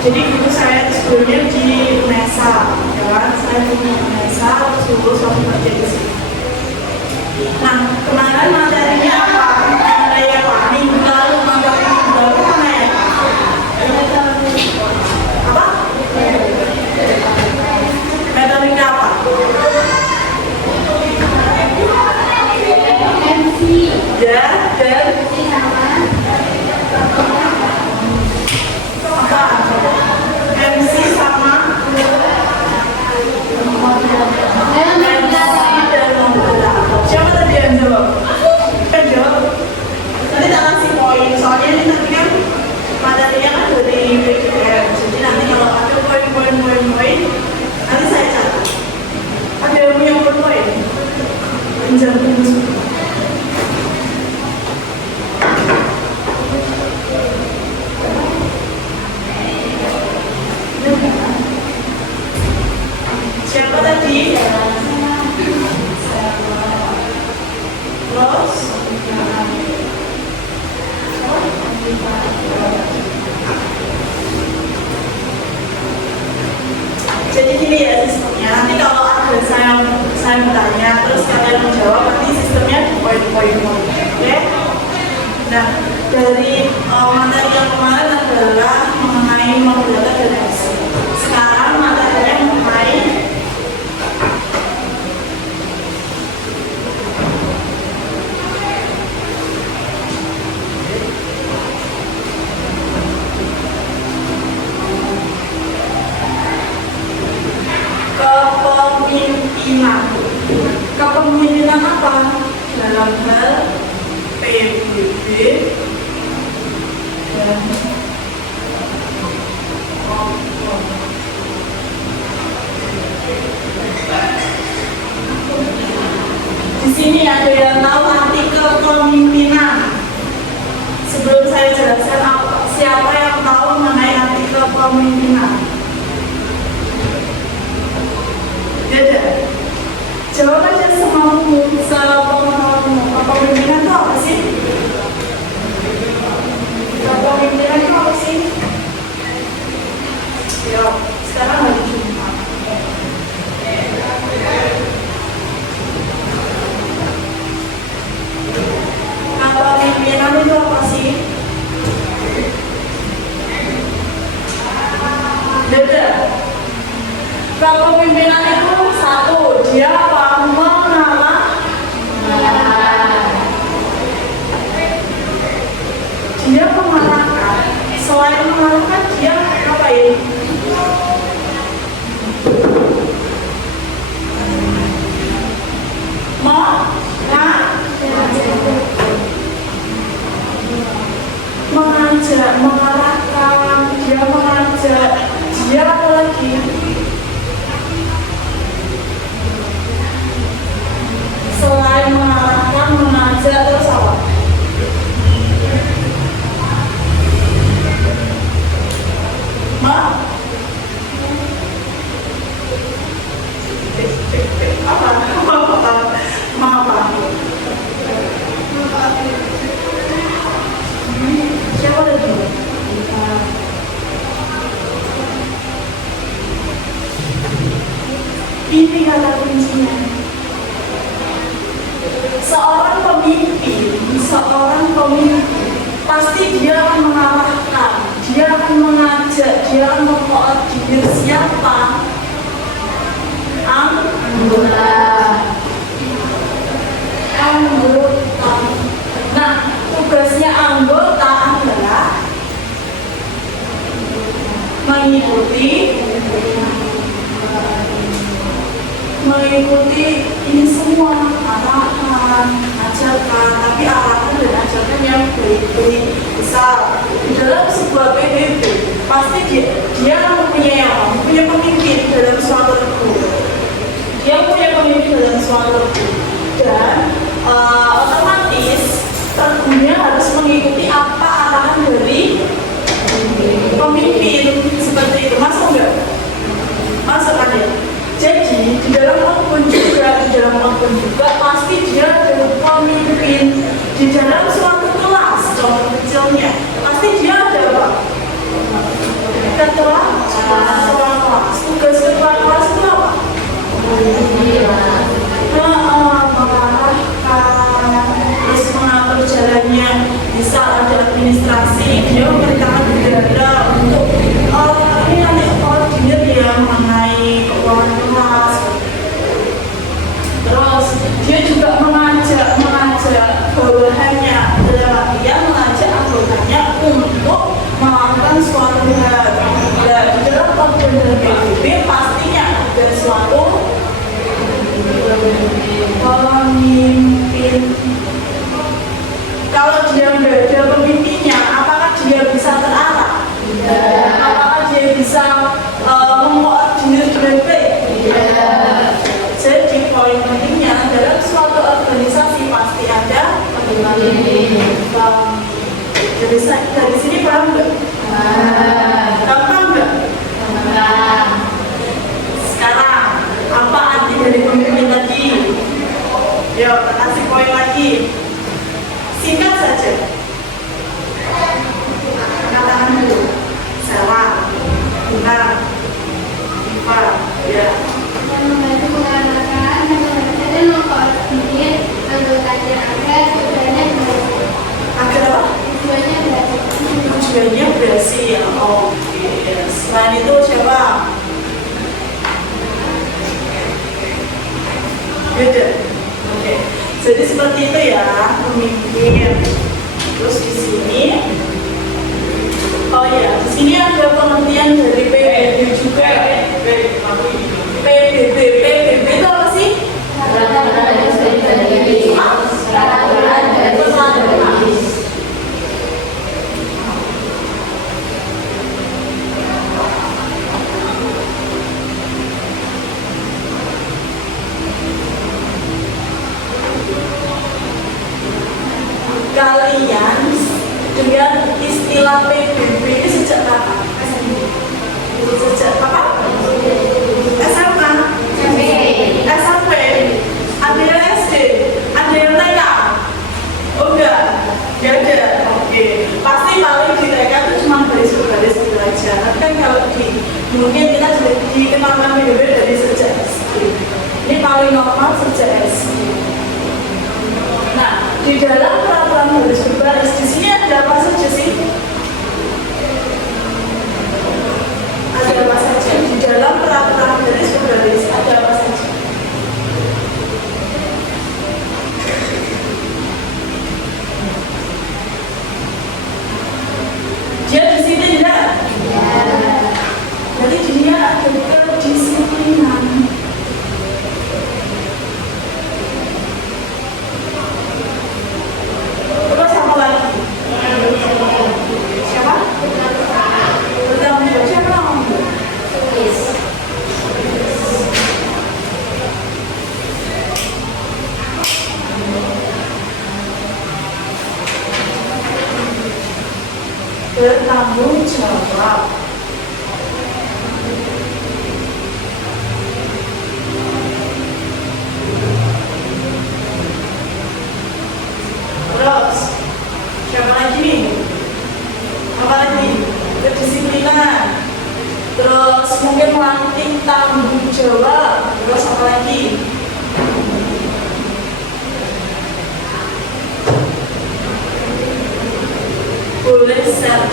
Jadi guru saya itu sebelumnya di UNESA, ya kan? Saya di UNESA, terus lulus langsung kerja di sini. Nah, kemarin materinya apa? Materi apa? Minggu lalu mana ya? Apa? Metodika apa? MC. Ya, dan apa? MC sama siapa tadi yang jawab? Kan jawab. Nanti tak kasih poin. Soalnya ini nanti kan materinya kan dari BKM. Jadi nanti kalau ada poin, nanti saya catat. Ada yang punya poin? Menjawab. Siapa tadi? Terus? Jadi gini ya sistemnya. Nanti kalau ada saya bertanya, terus kalian menjawab, nanti sistemnya poin-poin. Oke? Nah, dari materi yang kemarin adalah mengenai model data dan FC. Sekarang materinya mengenai kepemimpinan. Kepemimpinan apa? Dalam hal PBB dan di sini ada yang tahu arti kepemimpinan? Sebelum saya jelaskan siapa yang tahu mengenai arti kepemimpinan? Ada. Jawab aja semampu, sepengetahuanmu. Kepemimpinan itu apa sih? Kepemimpinan itu apa sih? Yuk, sekarang lagi jumpa. Kepemimpinan itu apa sih? Beda. Kepemimpinan itu satu, dia apa? Mengarahkan. Dia mengarahkan. Selain mengarahkan, dia ngapain? Mengajak, mengarahkan, dia mengajak, dia apa lagi? Selain mengarahkan, mengajak, terus apa? Siapa lagi? Ini kata kuncinya. Seorang pemimpin pasti dia akan mengarahkan, dia akan mengajak, dia akan mengkoordinir siapa? Anggota. Nah, tugasnya anggota adalah mengikuti ini semua arahan, ajarkan, tapi arahan dan ajarkan yang baik-baik besar. Di dalam sebuah PBB pasti dia punya pemimpin dalam suatu regu. Dia punya pemimpin dalam suatu regu dan otomatis regunya harus mengikuti apa arahan dari pemimpin seperti itu. Masuk nggak? Masuk kan ya? Jadi di dalam akun juga pasti dia adalah pemimpin. Di dalam suatu kelas, contoh kecilnya, pasti dia ada pemimpin. Kalau dia nggak ada pemimpinnya, apakah dia bisa terarah? Tidak. Apakah dia bisa mengkoordinir dengan baik? Tidak. Jadi poin pentingnya dalam suatu organisasi pasti ada pemimpin. Dari sini paham nggak? Gampang nggak? Sekarang apa arti dari pemimpin tadi? Yuk, kasih poin lagi. Singkat saja. Katakan dulu. Salah, benar, Ipa, ya. Yang membantu mengarahkan dan mengkoordinir anggotanya agar tujuannya berhasil. Agar apa? Tujuannya berhasil. Tujuannya berhasil. Oke. Selain itu siapa? Beda. Oke. Jadi seperti itu ya, pemimpin. Terus di sini, oh ya, di sini ada pengertian dari PBB juga. PBB itu apa sih? Kalian dengan istilah PBB ini sejak kapan? Sejak kapan? SMA? SMP? Ada yang SD? Ada yang TK? Oh enggak? Enggak ada? Oke. Pasti paling di TK itu cuma baris-baris gitu aja. Tapi kan kalau mungkin kita juga dikenalkan PBB dari sejak SD. Ini paling normal sejak SD. Nah, di dalam peraturan baris berbaris di sini ada apa saja sih? Ada apa saja di dalam peraturan baris berbaris ada apa saja? Dia disiplin enggak? Ya. Jadi dia ada kedisiplinan. Terus apa lagi? Siapa? Bertanggung jawab. Siapa namanya? Bertanggung jawab. Terus siapa lagi? Apa lagi? Kedisiplinan. Terus mungkin melatih tanggung jawab. Terus apa lagi? Boleh share.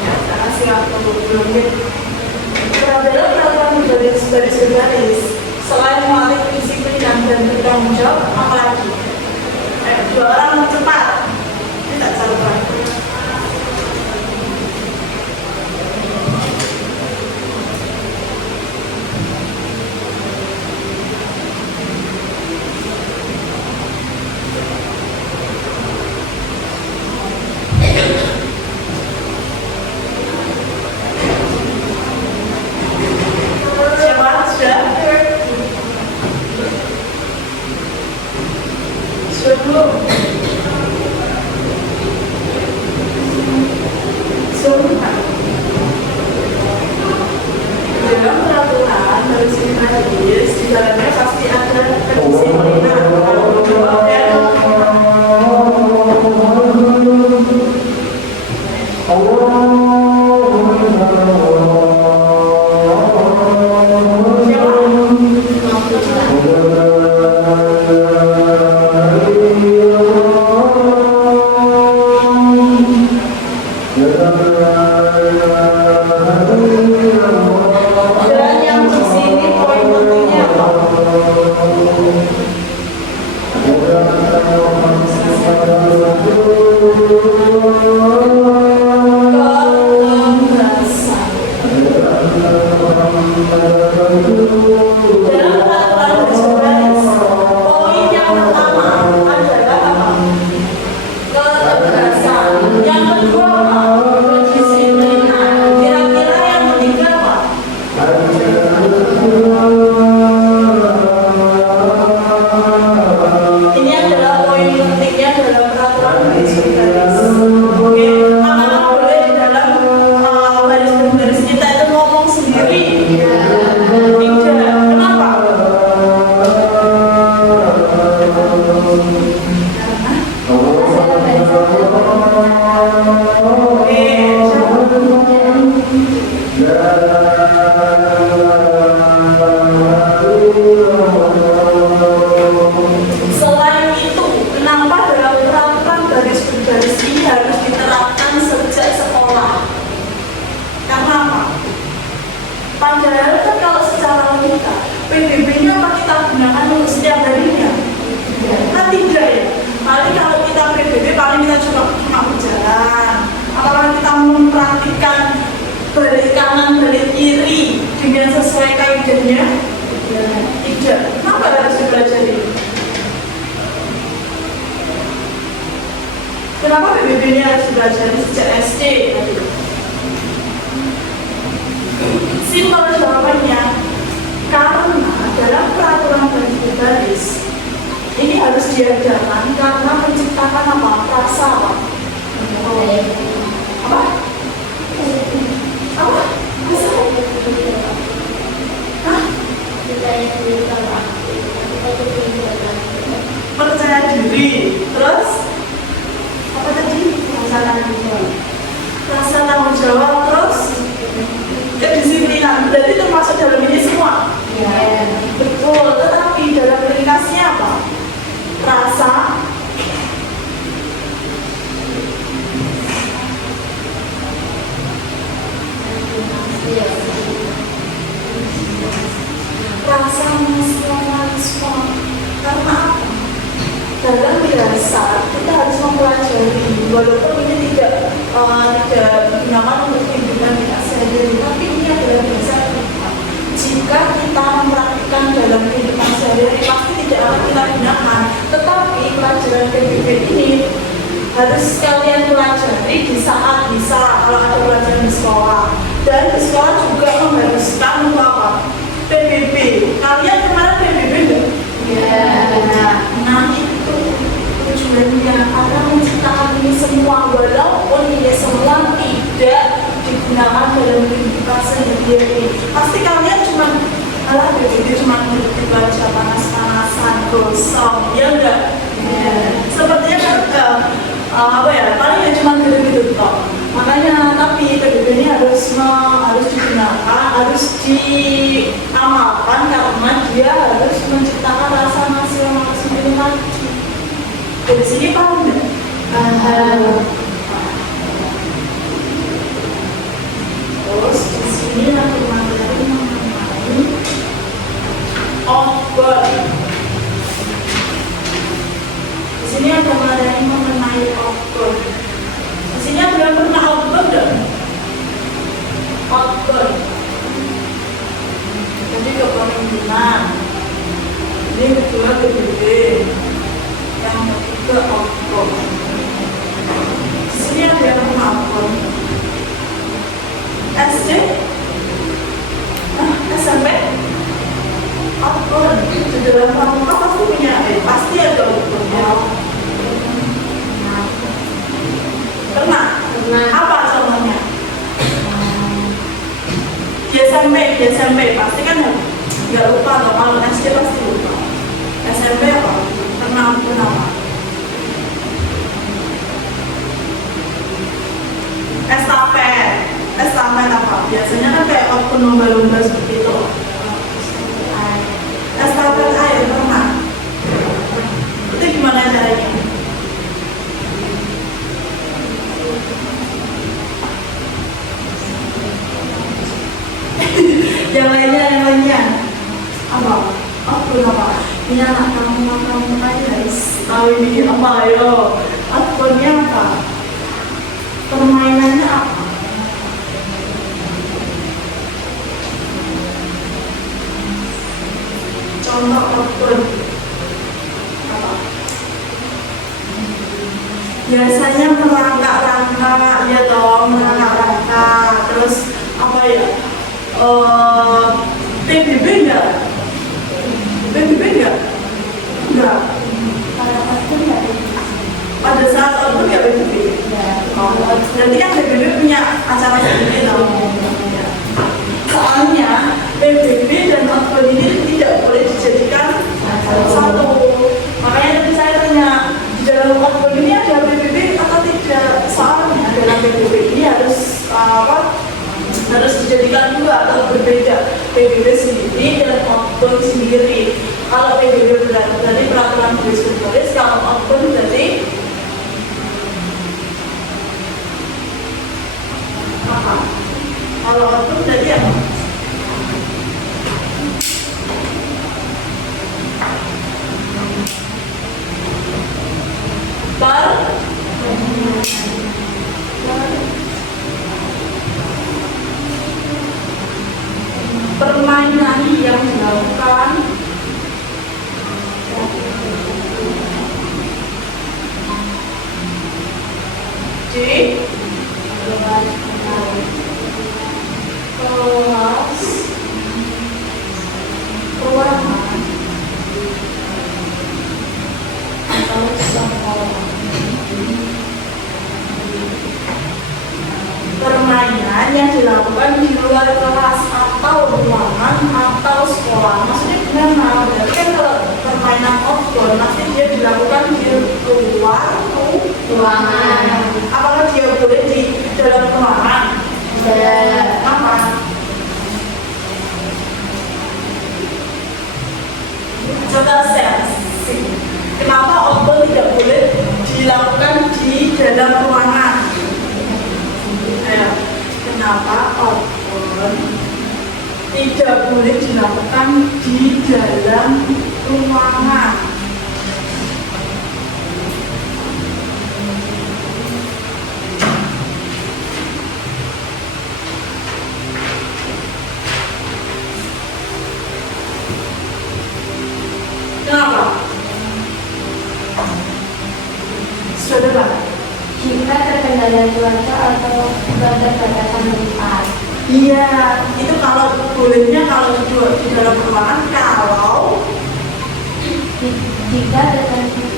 Ya, kasih waktu belum. Dalam peraturan baris-baris selain melatih kedisiplinan dan bertanggung jawab, apa lagi? Dua orang cepat. Ini tak salah. Siapa? Sudah? Sudah belum? Dalam peraturan baris di dalamnya pasti ada kedisiplinan, tanggung jawab dan dan yang di sini poin pentingnya apa? Dalam peraturan baris pelajari sejak SD tadi. Simpel jawabannya, karena dalam peraturan ganti baris ini harus diadakan karena menciptakan apa? Rasa apa? Apa? Apa? Rasa? Hah? Percaya diri. Terus? Apa tadi? Rasa tanggung jawab. Terus? Kedisiplinan. Berarti termasuk dalam ini semua? Betul. Tetapi dalam ringkasnya apa? Rasa, rasa nasionalisme. Karena apa? Dalam dasar kita harus mempelajari, walaupun ini tidak digunakan untuk kehidupan kita sehari-hari, tapi ini adalah dasar kita. Jika kita mempraktikkan dalam kehidupan sehari-hari pasti tidak akan kita gunakan. Tetapi pelajaran PBB ini harus kalian pelajari di saat bisa kalau ada pelajaran di sekolah. Dan di sekolah juga mengharuskan apa? PBB. Kalian kemarin PBB enggak? Nah itu tujuannya karena menciptakan ini semua, walaupun ini semua tidak digunakan dalam kehidupan sehari-hari. Pasti kalian cuma PBB cuma gitu aja, panas-panasan, gosong, ya enggak? Sepertinya kan apa ya, paling ya cuma gitu toh. Makanya tapi PBB ini harus digunakan, harus diamalkan karena dia harus menciptakan rasa nasionalisme itu tadi. Dari sini paham nggak? Terus di sini aku materi mengenai outbound. Di sini ada materi mengenai outbound. Di sini ada yang pernah outbound nggak? Outbound. Jadi kepemimpinan. Ini kedua PBB. Yang ketiga outbound. Di sini ada yang pernah outbound. SD, SMP, outbound. Di dalam pramuka pasti punya, pasti ada outboundnya. Pernah? Apa contohnya? Di SMP pasti kan nggak lupa atau kalau SD pasti lupa. SMP apa? Pernah apa? Estafet apa? Biasanya kan kayak outbound lomba-lomba seperti itu. Estafet air pernah? Itu gimana caranya? yang lainnya apa? Apa? Ini anak kamu guys. Tahu ini apa yo? Outboundnya apa? Permainannya apa? Contoh outbound apa? Biasanya merangkak-rangkak ya dong, merangkak-rangkak. Terus apa ya? PBB enggak? Enggak. Pada saat outbound ya PBB? Berarti kan PBB punya acara sendiri dong. Soalnya PBB dan outbound ini tidak boleh dijadikan satu. Makanya tadi saya tanya, di dalam outbound ini ada PBB atau tidak? Soalnya dalam PBB ini harus harus dijadikan dua atau berbeda, PBB sendiri dan outbound sendiri. Kalau PBB berarti peraturan tulis-menulis, kalau outbound berarti apa? Kalau outbound berarti apa? Permainan yang dilakukan di kelas ruangan atau sekolah. Permainan yang dilakukan di luar kelas atau ruangan atau sekolah. Maksudnya gimana? Berarti kan kalau permainan outdoor pasti dia dilakukan di luar ruangan. Apakah dia boleh di dalam ruangan? Apa? Coba sensi. Kenapa outdoor tidak boleh dilakukan di dalam ruangan? Kenapa outdoor tidak boleh dilakukan di dalam ruangan? Kenapa? Saudara, Jika terkendala cuaca atau keterbatasan tempat. iya, itu kalau bolehnya kalau di dalam ruangan kalau Jika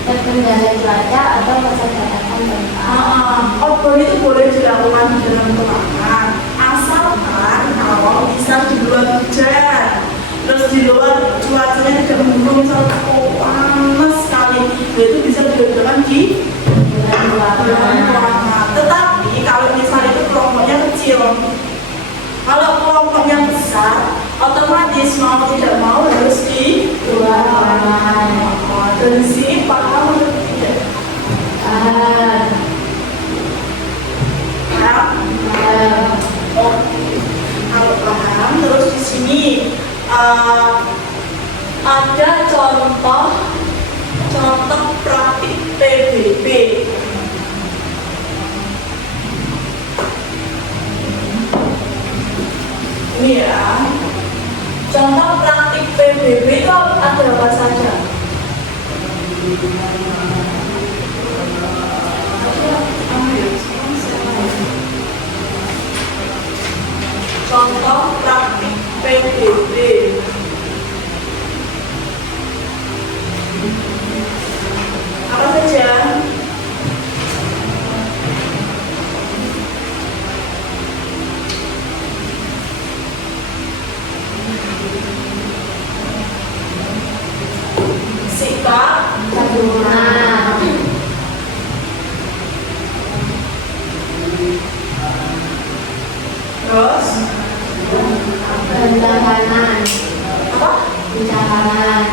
terkendala cuaca atau keterbatasan tempat. outdoor itu boleh dilakukan di dalam ruangan asalkan kalau bisa di luar hujan, terus di luar cuacanya tidak mendukung, misalnya panas sekali, itu bisa dilakukan di dalam ruangan. Tetapi kalau misalnya itu kelompoknya kecil, kalau kelompoknya besar, otomatis mau tidak mau harus di luar ruangan. Dari sini paham atau tidak? Paham? Oke. Kalau paham, terus di sini ada contoh praktik PBB. Ini ya, contoh praktik PBB itu ada apa saja? Contoh praktik PBB. Apa saja? Sikap Rumah. terus Pendahanan. apa? Pendahanan.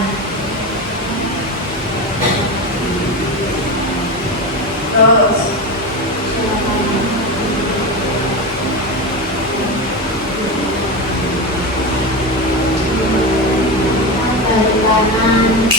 Terus Pendahanan.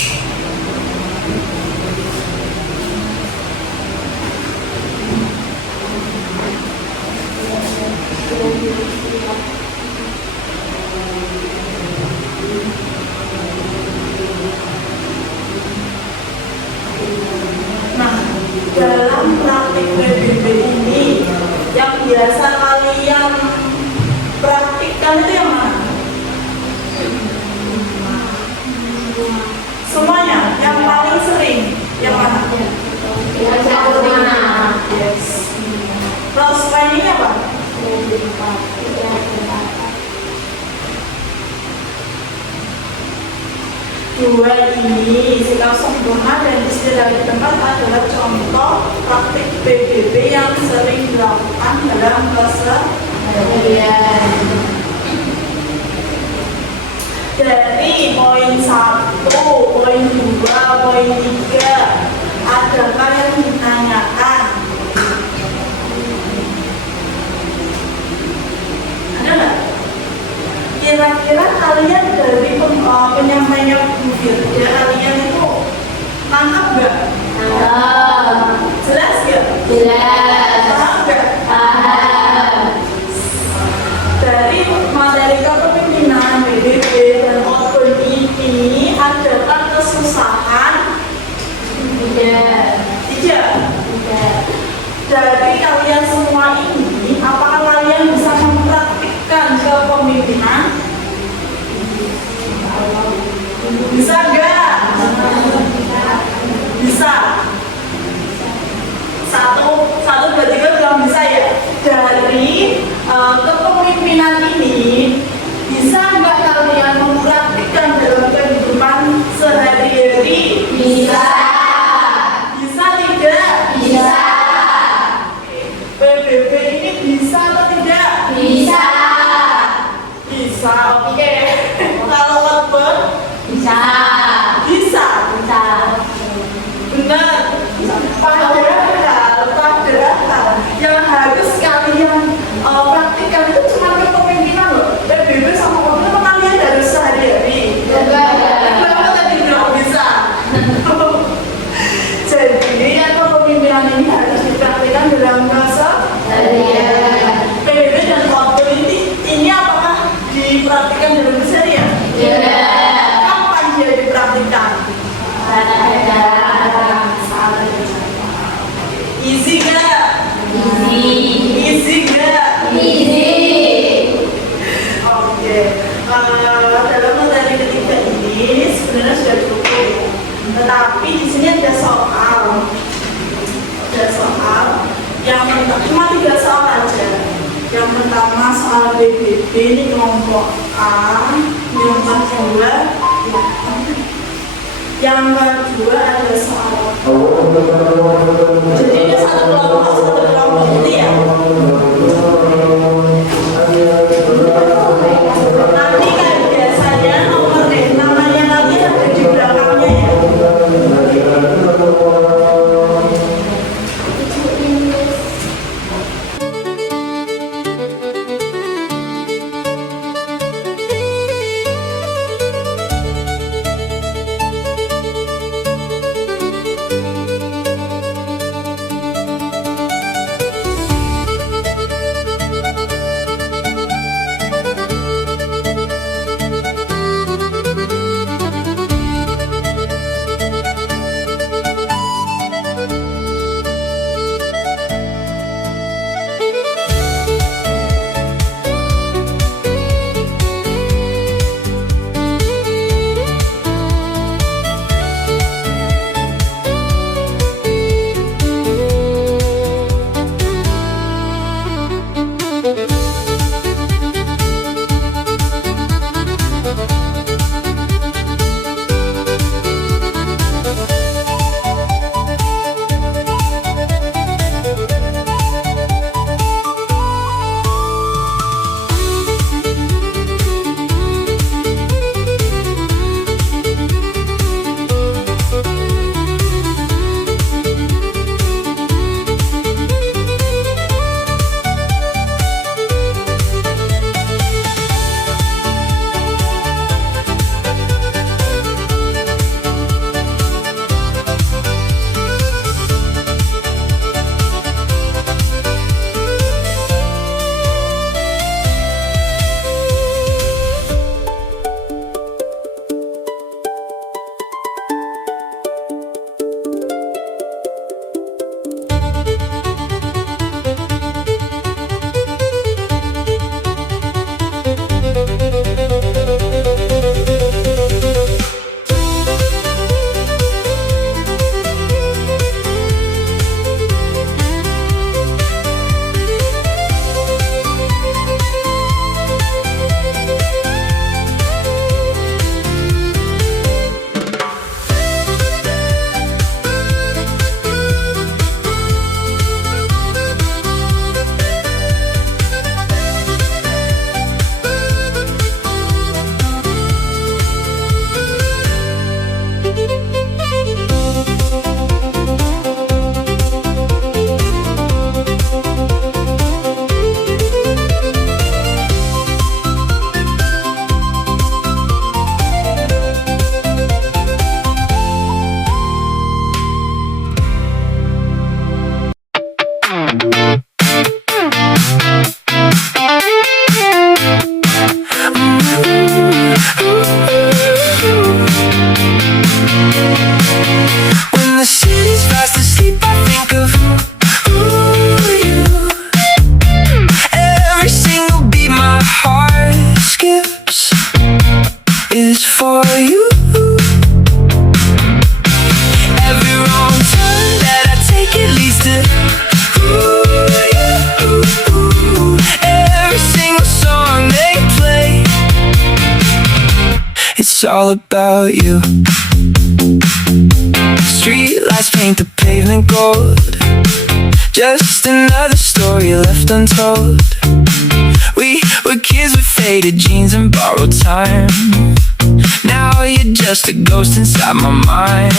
nah, dalam praktik PBB ini yang biasa kalian praktikkan itu yang mana? Semuanya, yang paling sering yang mana? Yes. Terus selain ini apa? Dua ini sikap sempurna dan istirahat di tempat adalah contoh praktik PBB yang sering dilakukan dalam keseharian. Dari poin 1, poin 2, poin 3, adakah yang ditanyakan? Ada nggak? Kira-kira kalian dari penyampaian Bu Firda, kalian itu nangkap nggak? Jelas nggak? Paham nggak? Dari materi kepemimpinan PBB dan outbound ini adakah kesusahan? Tidak. Dari kalian semua ini kepemimpinan ini bisa nggak kalian mempraktikkan dalam kehidupan sehari-hari? Bisa. Bisa tidak? Bisa. PBB ini bisa atau tidak? Bisa. Bisa, oke. Kalau workbook? Bisa. Bisa. Bisa. Benar. Padahal yang harus kalian praktikkan itu cuma kepemimpinan loh. PBB sama workbook itu kalian harus sehari-hari. Kenapa tadi bilang bisa? Jadi yang kepemimpinan ini harus dipraktikkan dalam keseharian. PBB dan workbook ini apakah dipraktikkan dalam keseharian? Kapan dia dipraktikkan? Easy gak? Easy gak? Oke. Dalam materi ketiga ini sebenarnya sudah cukup. Tetapi di sini ada soal. Yang pertama cuma 3 soal aja. Yang pertama soal PBB ini kelompok A. Yang kedua ada soal. Jadi ini satu kelompok ini ya. Nanti kayak biasanya namanya nanti ada di belakangnya ya. It's all about you. Street lights paint the pavement gold. Just another story left untold. We were kids with faded jeans and borrowed time. Now you're just a ghost inside my mind.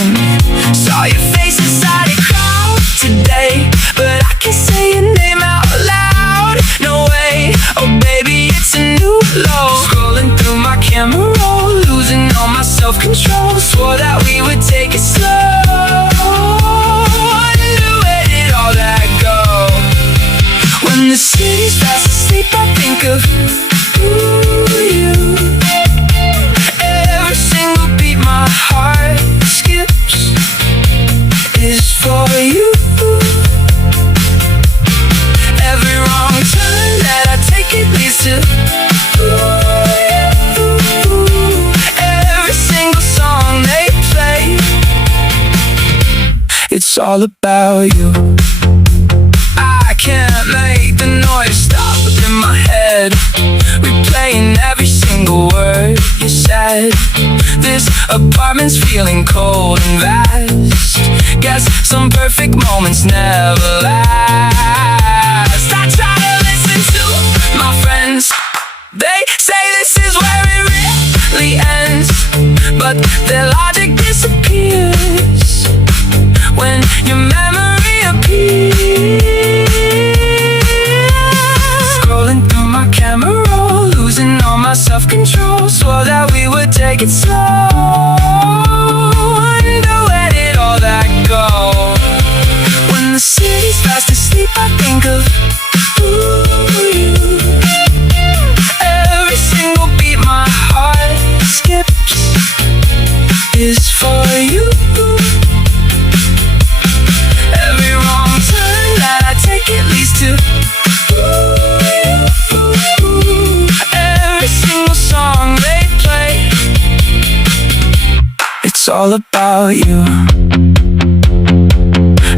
Saw your face inside a crowd today, but I can't say your name out loud. No way, oh baby, it's a new low. Scrolling through my camera roll, losing all my self-control. Swore that we would take it slow. Wonder where did all that go? When the city's fast asleep, I think of you. Every single beat my heart skips is for you. Every wrong turn that I take, it leads to every single song they play. It's all about you. I can't make the noise stop in my head, replaying every single word you said. This apartment's feeling cold and vast. Guess some perfect moments never last. I try to listen to my friends. They say this is where it really ends, but their logic disappears when your memory appears. Scrolling through my camera roll, losing all my self-control. Swore that we would take it slow. Wonder where did all that go? When the city's fast asleep, I think of you. Every single beat my heart skips is for you. Every wrong turn that I take, it leads to every single song they play. It's all about you.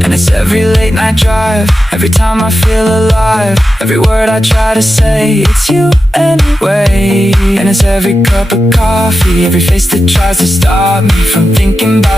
And it's every late night drive, every time I feel alive, every word I try to say, it's you anyway. And it's every cup of coffee, every face that tries to stop me from thinking about